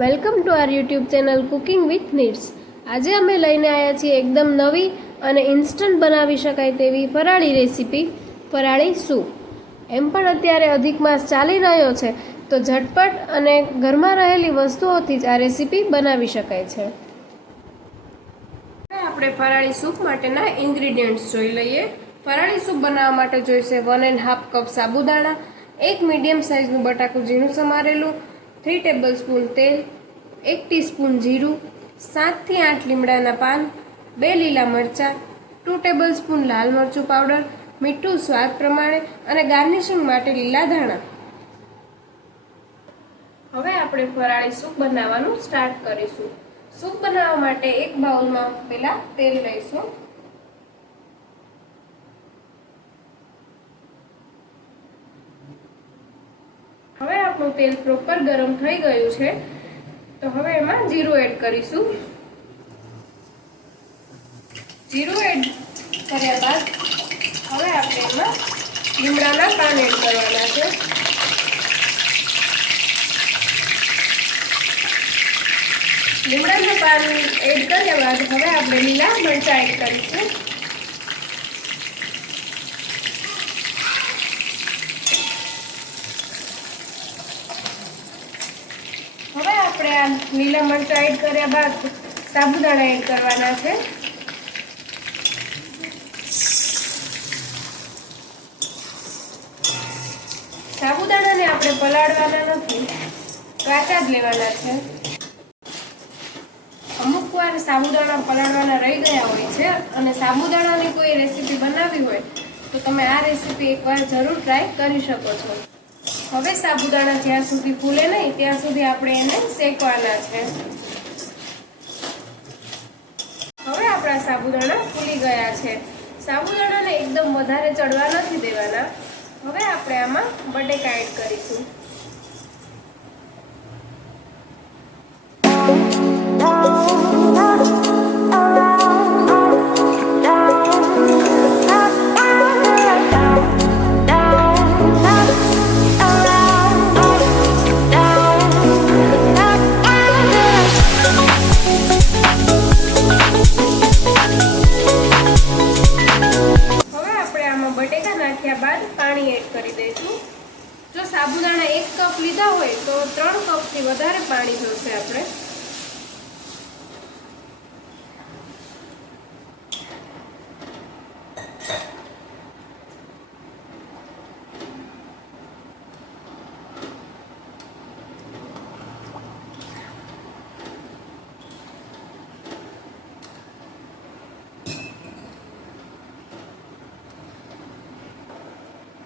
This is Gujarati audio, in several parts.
Welcome to our YouTube channel cooking with needs. આજે અમે લઈને આવ્યા છીએ એકદમ નવી અને ઇન્સ્ટન્ટ બનાવી શકાય તેવી ફરાળી રેસીપી ફરાળી સૂપ। એમ પણ અત્યારે અધિક માસ ચાલી રહ્યો છે તો ઝટપટ અને ઘરમાં રહેલી વસ્તુઓથી જ આ રેસીપી બનાવી શકાય છે। આપણે ફરાળી સૂપ માટેના ઇન્ગ્રેડિયન્ટ્સ જોઈ લઈએ। ફરાળી સૂપ બનાવવા માટે જોઈશે 1.5 કપ સાબુદાણા, 1 મીડિયમ સાઇઝનું બટાકું ઝીણું સમારેલું, 3 ટેબલસ્પૂન તેલ, 1 ટીસ્પૂન જીરું, 7 થી 8 લીમડાના પાન, 2 લીલા મરચાં, 2 ટેબલસ્પૂન લાલ મરચું પાવડર, મીઠું સ્વાદ પ્રમાણે અને ગાર્નિશિંગ માટે લીલા ધાણા। હવે આપણે ફરાળી સૂપ બનાવવાનું સ્ટાર્ટ કરીશું। સૂપ બનાવવા માટે એક બાઉલમાં પહેલા તેલ લઈશું। હવે આપણું તેલ પ્રોપર ગરમ થઈ ગયું છે તો હવે એમાં જીરું એડ કરીશું। જીરું એડ કર્યા બાદ હવે આપણે એમાં લીમડાના પાન એડ કરવાના છે। લીમડાના પાન એડ કર્યા બાદ હવે આપણે લીલા મરચાં એડ કરીશું। હવે આપણે આ લીલા મરચાં એડ કર્યા બાદ સાબુદાણા એડ કરવાના છે। સાબુદાણાને આપણે પલાળવાના નથી, કાચા જ લેવાના છે। અમુક વાર સાબુદાણા પલાળવાના રહી ગયા હોય છે અને સાબુદાણાની કોઈ રેસીપી બનાવવી હોય તો તમે આ રેસીપી એકવાર જરૂર ટ્રાય કરી શકો છો। હવે સાબુદાણા જ્યાં સુધી ફૂલે નહીં ત્યાં સુધી આપણે એને શેકવાના છે। હવે આપણા સાબુદાણા ફૂલી ગયા છે। સાબુદાણાને એકદમ વધારે ચડવા નથી દેવાના। હવે આપણે આમાં બટેકા એડ કરીશું। બટેકા નાખ્યા બાદ પાણી એડ કરી દઈશું। જો સાબુદાણા 1 કપ લીધા હોય તો 3 કપથી વધારે પાણી જોશે આપણે।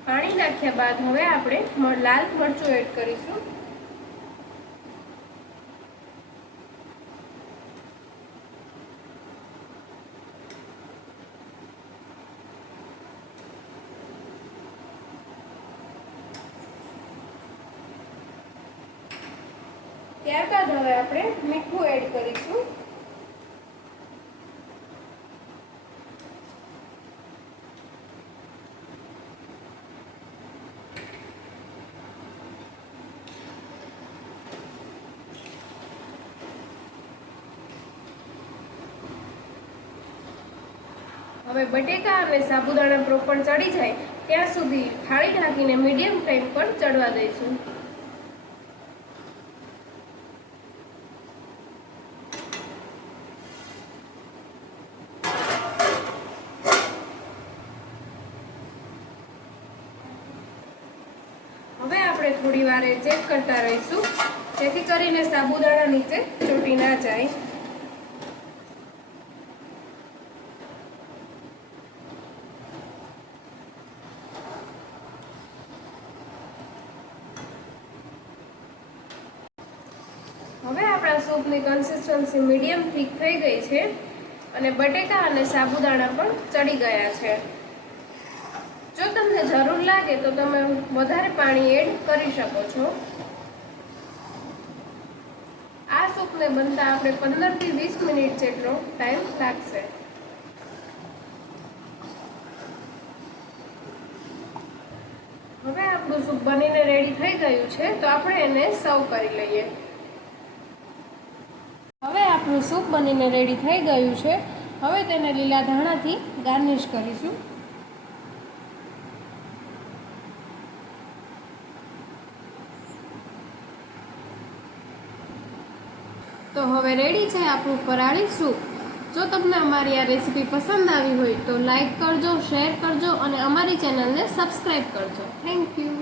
પાણી નાખ્યા બાદ હવે આપણે લાલ મરચું એડ કરીશું। ત્યારબાદ હવે આપણે મીઠું એડ કરીશું। હવે બટેકા અને સાબુદાણા પ્રોપર ચડી જાય ત્યાં સુધી થાળી ઢાંકીને મીડિયમ ફ્લેમ પર ચડવા દઈશું। હવે આપણે થોડી વાર ચેક કરતા રહીશું જેથી કરીને સાબુદાણા નીચે ચોંટી ના જાય। હવે આપણા સૂપની કન્સિસ્ટન્સી મીડિયમ ઠીક થઈ ગઈ છે અને બટેકા અને સાબુદાણા પણ ચડી ગયા છે। જો તમને જરૂર લાગે તો તમે વધારે પાણી એડ કરી શકો છો। આ સૂપને બનતા આપણે 15 થી 20 મિનિટ જેટલો ટાઈમ લાગશે। હવે આપણું સૂપ બનીને રેડી થઈ ગયું છે તો આપણે એને સર્વ કરી લઈએ। હવે આપણું સૂપ બનીને રેડી થઈ ગયું છે. હવે તેને લીલા ધાણાથી ગાર્નિશ કરીશું. તો હવે રેડી છે આપણું ફરાળી સૂપ. જો તમને અમારી આ રેસીપી પસંદ આવી હોય તો લાઈક કરજો, શેર કરજો અને અમારી ચેનલને સબસ્ક્રાઈબ કરજો. Thank you.